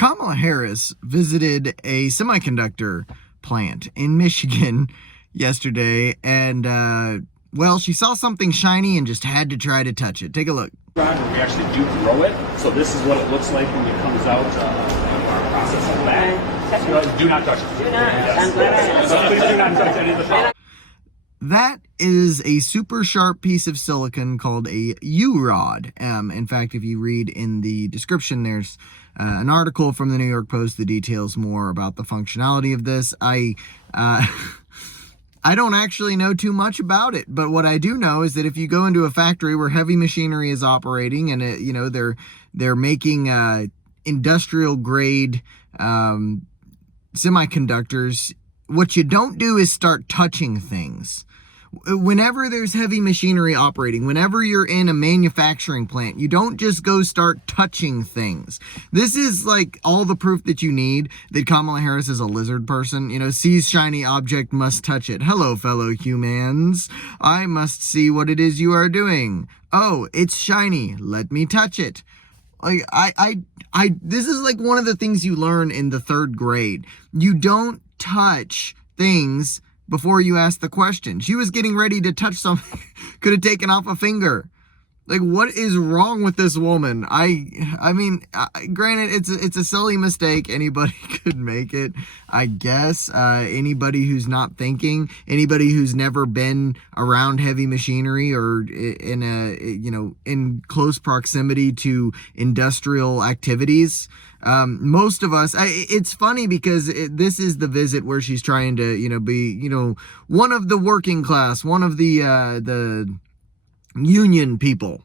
Kamala Harris visited a semiconductor plant in Michigan yesterday, and well, she saw something shiny and just had to try to touch it. Take a look. We actually do grow it, so this is what it looks like when it comes out of our process of that. So, do not touch it. Do not. Yes. I'm glad I So please do not touch any of the product. That is a super sharp piece of silicon called a U-rod. In fact, if you read in the description, there's an article from the New York Post that details more about the functionality of this. I don't actually know too much about it, but what I do know is that if you go into a factory where heavy machinery is operating and they're making industrial grade semiconductors, what you don't do is start touching things. Whenever there's heavy machinery operating, whenever you're in a manufacturing plant, you don't just go start touching things. This is like all the proof that you need that Kamala Harris is a lizard person. Sees shiny object, must touch it. Hello, fellow humans. I must see what it is you are doing. Oh, it's shiny. Let me touch it. Like, this is like one of the things you learn in the 3rd grade. You don't touch things before you ask the question. She was getting ready to touch something, could have taken off a finger. Like, what is wrong with this woman? I mean, granted, it's a silly mistake. Anybody could make it, I guess. Anybody who's not thinking, anybody who's never been around heavy machinery or in close proximity to industrial activities. Most of us, it's funny because this is the visit where she's trying to, be, one of the working class, one of the union people,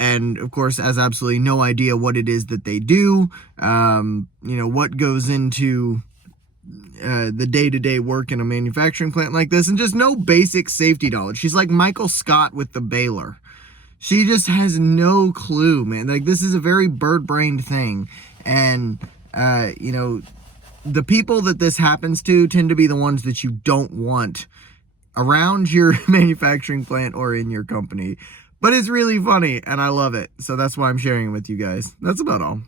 and of course has absolutely no idea what it is that they do, what goes into the day-to-day work in a manufacturing plant like this, and just no basic safety knowledge. She's like Michael Scott with the Baylor. She just has no clue, man. Like, this is a very bird-brained thing, and the people that this happens to tend to be the ones that you don't want around your manufacturing plant or in your company. But it's really funny, and I love it. So that's why I'm sharing it with you guys. That's about all.